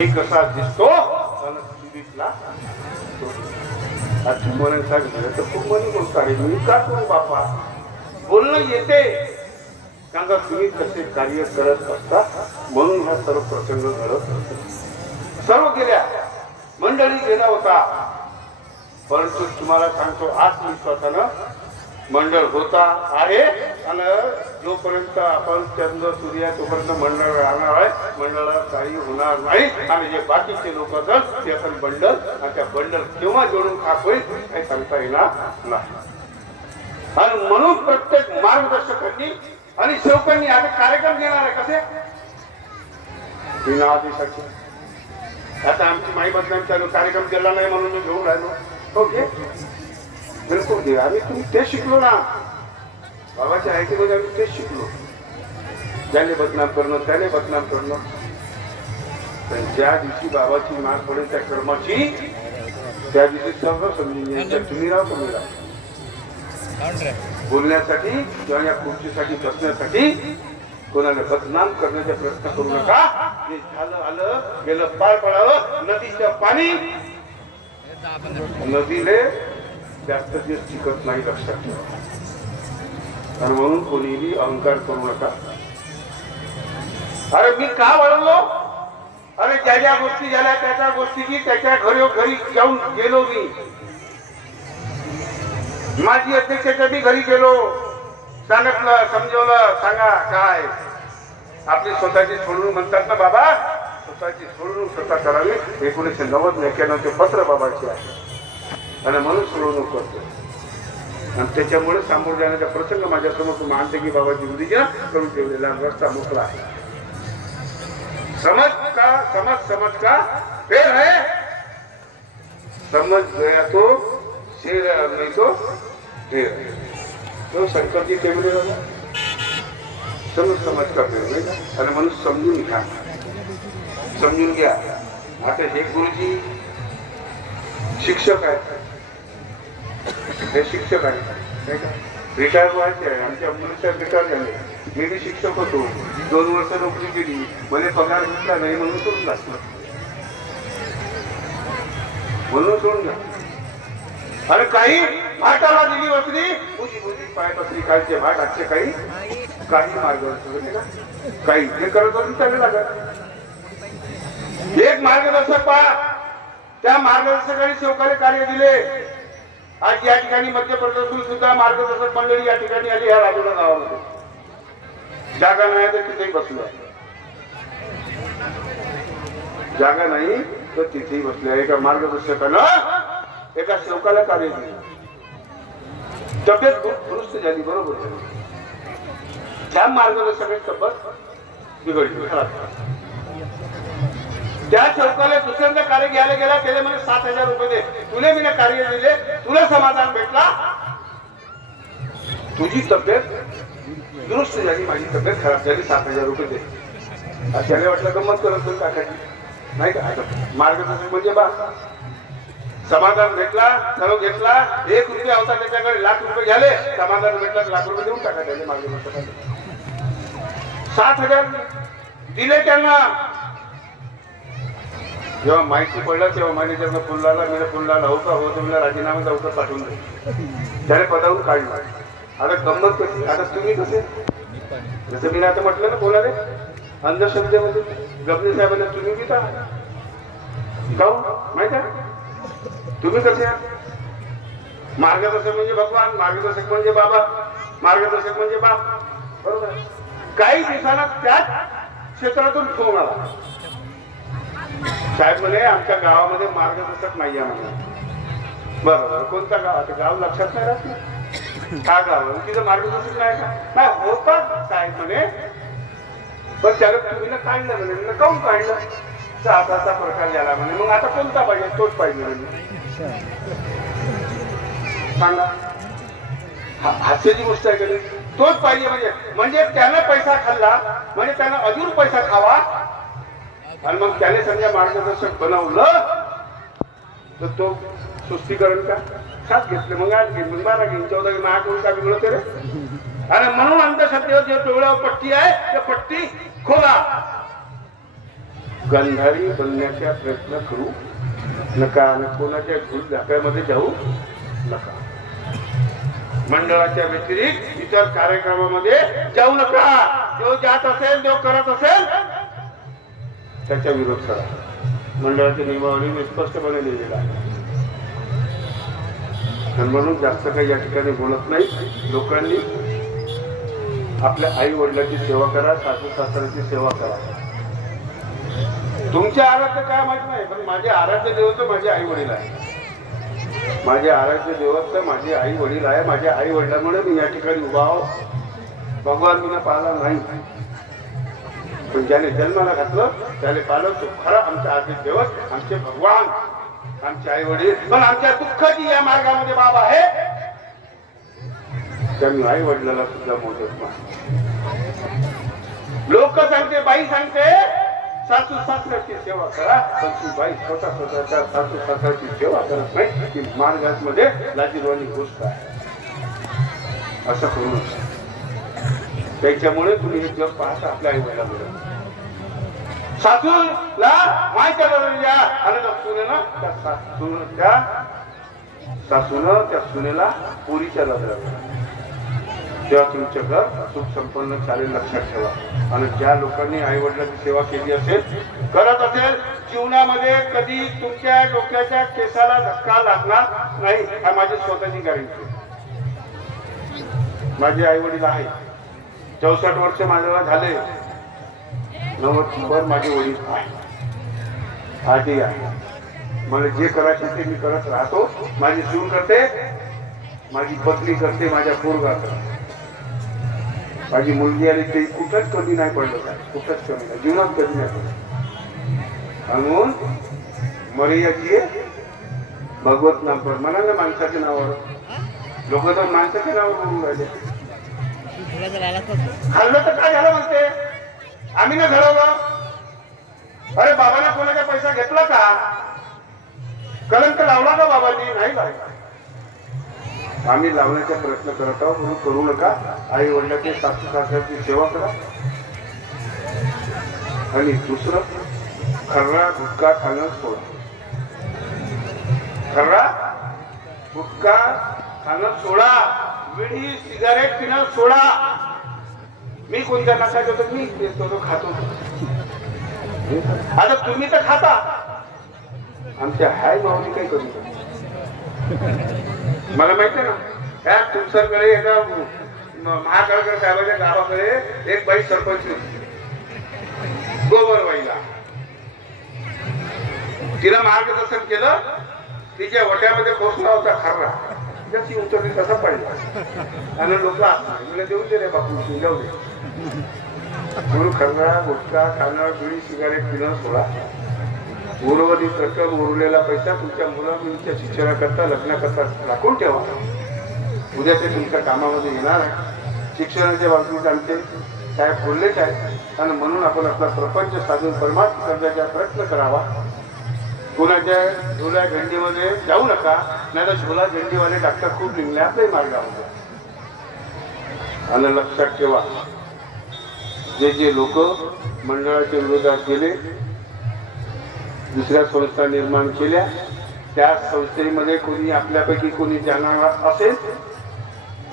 कसा दिसतो सांगितलं तर खूप मनी बोलता मी का करू बापा बोलणं येते सांगा तुम्ही कसे कार्य करत असता म्हणून हा सर्व प्रसंग घडत सर्व गेल्या मंडळी गेला होता परंतु तुम्हाला सांगतो आत्मविश्वासानं मंडळ होता आहे आणि जोपर्यंत आपण चंद्र सूर्य तोपर्यंत मंडळ राहणार आहे मंडळाला काही होणार नाही आणि जे बाकीचे लोक असतात ते आपण बंडल आणि त्या बंडल केव्हा जोडून खाक होईल काही सांगता येणार नाही आणि म्हणून प्रत्येक मार्गदर्शकांनी आणि सेवकांनी आता कार्यक्रम घेणार आहे कसे बिना आदेशाचे आता आमची माई बदनामी कार्यक्रम केला नाही म्हणून मी घेऊन राहिलो ओके बिलकुल दे आम्ही तुम्ही तेच शिकलो ना बाबाच्या ऐकमध्ये आम्ही तेच शिकलो ज्याने बदनाम करणं त्याने बदनाम करणं पण ज्या दिवशी बाबाची माग पडेल त्या कर्माची त्या दिवशी सर्व समजून घ्यायचं तुम्ही राहा तुम्ही राहा बोलण्यासाठी किंवा या खुर्चीसाठी बसण्यासाठी कोणाला बदनाम करण्याचा प्रयत्न करू नका जे झालं आलं गेलं पार पडावं नदीचं पाणी नदीले जास्त दिवस टिकत नाही लक्षात ठेवा आणि म्हणून कोणीही अहंकार करू नका अरे मी का वाढवलो अरे ज्या ज्या गोष्टी झाल्या त्या गोष्टीची त्याच्या घरी जाऊन गेलो मी माझी अध्यक्षाच्या बी घरी गेलो सांगितलं समजवलं सांगा काय आपली स्वतःची सोडवणूक म्हणतात ना बाबा स्वतःची सोडवणूक स्वतः करावी 1990-91 पत्र बाबाचे आहे आणि म्हणून सोडवणूक करतो आणि त्याच्यामुळे सामोरं जाण्याचा प्रसंग माझ्यासमोर मानते की बाबाजी गुरुजीला करून ठेवलेला रस्ता मोकळा आहे समझ का फेर है समझ गया तो शेर नहीं तो फेर तो शंकरजी ठेवले समझ का फेर नाही का आणि म्हणून समजून घ्या समजून घ्या आता हे गुरुजी शिक्षक आहेत हे शिक्षक आहे रिटायर व्हायचे आहे आमच्या मुलीच्या रिटायर झाले मी बी शिक्षक होतो 2 वर्ष नोकरी केली मला पगार भेटला नाही म्हणून सोडून लागलं म्हणून सोडून घ्या अरे काही भाटाला दिली बसली बुजी पाय बसली कालचे भाट आजचे काही मार्गदर्शक काही हे करत असून त्याने लागत एक मार्गदर्शक पहा त्या मार्गदर्शकाने सेवकाने कार्य दिले आज या ठिकाणी मध्य प्रदेशातून सुद्धा मार्गदर्शक मंडळी या ठिकाणी आली ह्या राजोडा गावामध्ये जागा नाही तर तिथेही बसलो जागा नाही तर तिथेही बसले एका मार्गदर्शकानं एका सेवकाला कार्य दिले तब्येत खूप दुरुस्त झाली बरोबर त्या मार्गदर्शकाची तब्येत बिघडली त्या चौकाला दुसऱ्यांदा कार्य घ्यायला गेला त्याला मला 7,000 रुपये दे तुला मी कार्य दिले तुला समाधान भेटला तुझी तब्येत दुरुस्त झाली माझी तब्येत खराब झाली 7,000 रुपये दे त्याला वाटलं गंमत करत टाकायची नाही का मार्गदर्शक म्हणजे बा समाधान भेटला सर्व घेतला 1 रुपया होता त्याच्याकडे लाख रुपये झाले समाधान भेटला लाख रुपये देऊन टाका त्याने मार्गदर्शकाने 7,000 दिले त्यांना जेव्हा माहिती पडलं तेव्हा मॅनेजरनं फोन लावला मी फोन लावला होतो मला राजीनामा लवकर पाठवून दे त्याने पदावरून काढला आता गंमत कशी आता तुम्ही कसे जसं मी आता म्हटलं ना कोणाने अंधश्रद्धेमध्ये गबने साहेबांना तुम्ही बी का माहित आहे तुम्ही कसे मार्गदर्शक म्हणजे भगवान मार्गदर्शक म्हणजे बाबा मार्गदर्शक म्हणजे बाप बरोबर काही दिवसांना त्याच क्षेत्रातून फोन आला साहेब म्हणे आमच्या गावामध्ये मार्गदर्शक नाही आहे म्हणा बरोबर कोणता गाव आता गाव लक्षात नाही राहत का गाव तिथं मार्गदर्शक नाही का नाही होतात साहेब म्हणे पण त्याला तुम्ही काढलं म्हणे काऊन काढलं तर असा प्रकार झाला म्हणे मग आता कोणता पाहिजे तोच पाहिजे म्हणे सांगा हास्याची गोष्ट आहे का तोच पाहिजे म्हणजे त्यानं पैसा खाल्ला म्हणजे त्यानं अजून पैसा खावा आणि मग त्याने समजा मार्गदर्शक बनवलं तर तो सुस्तीकरण का 7 घेतले मग 8 घेतले मग 12 घेऊन 14 घेऊन 8 कोण का बिघडत रे आणि म्हणून अंधश्रद्धेवर जे डोळ्यावर पट्टी आहे त्या पट्टी खोला गंधारी बनण्याचा प्रयत्न करू नका आणि कोणाच्या धुळझाकळ्यामध्ये जाऊ नका. मंडळाच्या व्यतिरिक्त इतर कार्यक्रमामध्ये जाऊ नका. जो जात असेल, जो करत असेल त्याचा विरोध करा. मंडळाच्या नियमावलीने स्पष्टपणे लिहिलेला आहे. आणि म्हणून जास्त काही या ठिकाणी बोलत नाही. लोकांनी आपल्या आई वडिलांची सेवा करा, सासू सासऱ्याची सेवा करा. तुमचे आराध्य काय माहित नाही, पण माझे आराध्य देवत माझे आई वडील आहे. माझे आराध्य देवत माझे आई वडील आहे. माझ्या आई वडिलांमुळे मी या ठिकाणी उभा आहो. भगवान मी पाहिला नाही, पण ज्याने जन्माला घातलं त्याने पाहिलं. तो खरा आमचा आराध्य देवत, आमचे भगवान, आमचे आई वडील. पण आमच्या दुःखाची या मार्गामध्ये बाबा आहे, त्यांनी आई वडिलाला सुद्धा मोजत नाही. लोक सांगते, बाई सांगते सासू सासऱ्याची सेवा करा, पण ती बाई स्वतःच्या सासू सासऱ्याची सेवा करत नाही. ती मार्गामध्ये लाजीरवाणी गोष्ट आहे. असं करू नका. त्याच्यामुळे तुम्ही हे जग पाहता आपल्या आई वडिलांकडे. सासूला माहिती द्या आणि सासून त्या सुनेला पुरीच्या दादरा. तेव्हा तुमचं घर सुख संपन्न चालेल, लक्षात ठेवा. आणि ज्या लोकांनी आई वडिलांची सेवा केली असेल, करत असेल, जीवनामध्ये कधी तुमच्या डोक्याच्या केसाला धक्का लागणार नाही. हा माझी स्वतःची गॅरंटी. माझे आई वडील आहे. 64 वर्ष माझ्याला झाले. 90 माझे वडील आहे, आधी आहे. मला जे करायचे ते मी करत राहतो. माझी सून करते, माझी पत्नी करते, माझ्या पोरगा करते. माझी मुलगी आली ते कुठंच कमी नाही पडलं. काय कुठंच कमी नाही, जीवनात कमी नाही पडलं. म्हणून मर्याची भगवत नाम पर म्हणा ना. माणसाच्या नावावर लोक तर माणसाच्या नावावर बोलून राहिले. खाल्लं तर काय झालं म्हणते, आम्ही ना घडवलं. अरे बाबांना कोणाचा पैसा घेतला का? कलंक लावला का बाबांनी? नाही लावला. आम्ही लावण्याचा प्रयत्न करत आहोत. म्हणून करू नका. आई वडिलांची सासू सासऱ्याची सेवा करा. आणि दुसरं, खर्रा गुटखा खाणं सोडा. खर्रा गुटखा खाणं सोडा. विडी सिगारेट पिणं सोडा. मी कोणत्या नका देतो, मी तो खातो. आता तुम्ही तर खाता. आमच्या हाय भावनी काही करू नका. मला माहिती ना, त्या तुमसरकडे एका महाकाळकर साहेबांच्या गावाकडे एक बाई सरपंच होती, गोबरबाईला. तिला मार्गदर्शन केलं. तिच्या वट्यामध्ये पोचला होता खर्रा. जशी उतरली तसा पडला आणि लोक मला देऊन दे रे बापू, जाऊ दे. म्हणून खर्रा गुटखा खाणं, बिडी सिगारेट पिणं सोडा. उर्वरित रक्कम, उरलेला पैसा तुमच्या मुलांच्या शिक्षणाकरता, लग्नाकरता राखून ठेवा. उद्या ते तुमच्या कामामध्ये येणार आहे. शिक्षणाच्या बाबतीत आमचे साहेब बोललेच आहे. आणि म्हणून आपण आपला प्रपंच साधून परमार्थ करण्याचा प्रयत्न करावा. कोणाच्या झोला झेंडीमध्ये जाऊ नका, नाही तर झोला झेंडीवाले डॉक्टर खूप निघले आपल्याही मार्गामध्ये. आणि लक्षात ठेवा, जे जे लोक मंडळाच्या विरोधात गेले, दुसऱ्या संस्था निर्माण केल्या, त्या संस्थेमध्ये कोणी आपल्यापैकी कोणी जाणार असेल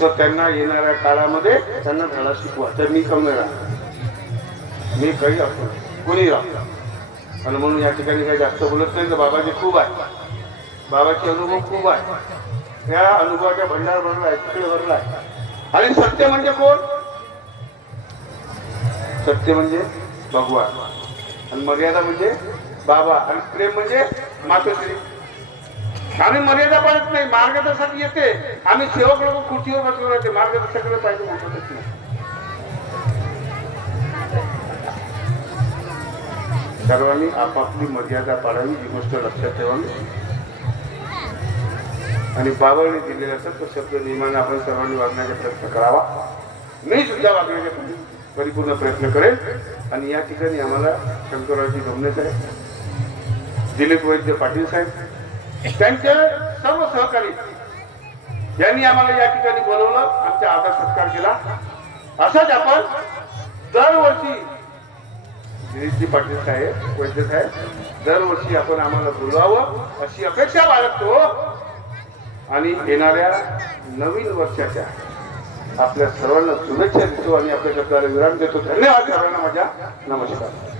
तर त्यांना येणाऱ्या काळामध्ये त्यांना धडा शिकवा. तर मी कमी राहतो, मी काही असतो, कोणी राहतो. आणि म्हणून या ठिकाणी काही जास्त बोलत नाही. तर बाबाजी खूप आहे, बाबाचे अनुभव खूप आहे. त्या अनुभवाच्या भंडार भरला आहे, तिकडे भरला आहे. आणि सत्य म्हणजे कोण? सत्य म्हणजे भगवान. आणि मर्यादा म्हणजे बाबा. आणि प्रेम म्हणजे मातोश्री. आम्ही मर्यादा पाळत नाही, मार्गदर्शक येते. आम्ही सेवक लोक खुर्चीवर बसलो राहते, मार्गदर्शकाकडे पाहिजे बोलतच नाही. सर्वांनी आपापली मर्यादा पाळावी, ही गोष्ट लक्षात ठेवावी. आणि बाबाने दिलेल्या सर्व शब्द नियमाने आपण सर्वांनी वागण्याचा प्रयत्न करावा. मी सुद्धा वागण्याचा परिपूर्ण प्रयत्न करेल. आणि या ठिकाणी आम्हाला शंकररावजी गमने साहेब, दिलीप वैद्य पाटील साहेब, त्यांचे सर्व सहकारी यांनी आम्हाला या ठिकाणी बोलवलं, आमचा आदर सत्कार केला. असाच आपण दरवर्षी गिरीशजी पाटील साहेब, वैद्य साहेब, दरवर्षी आपण आम्हाला बोलवावं अशी अपेक्षा बाळगतो आणि येणाऱ्या नवीन वर्षाच्या आपल्या सर्वांना शुभेच्छा देतो आणि आपल्या शब्दाला विराम देतो. धन्यवाद सर्वांना. माझ्या नमस्कार.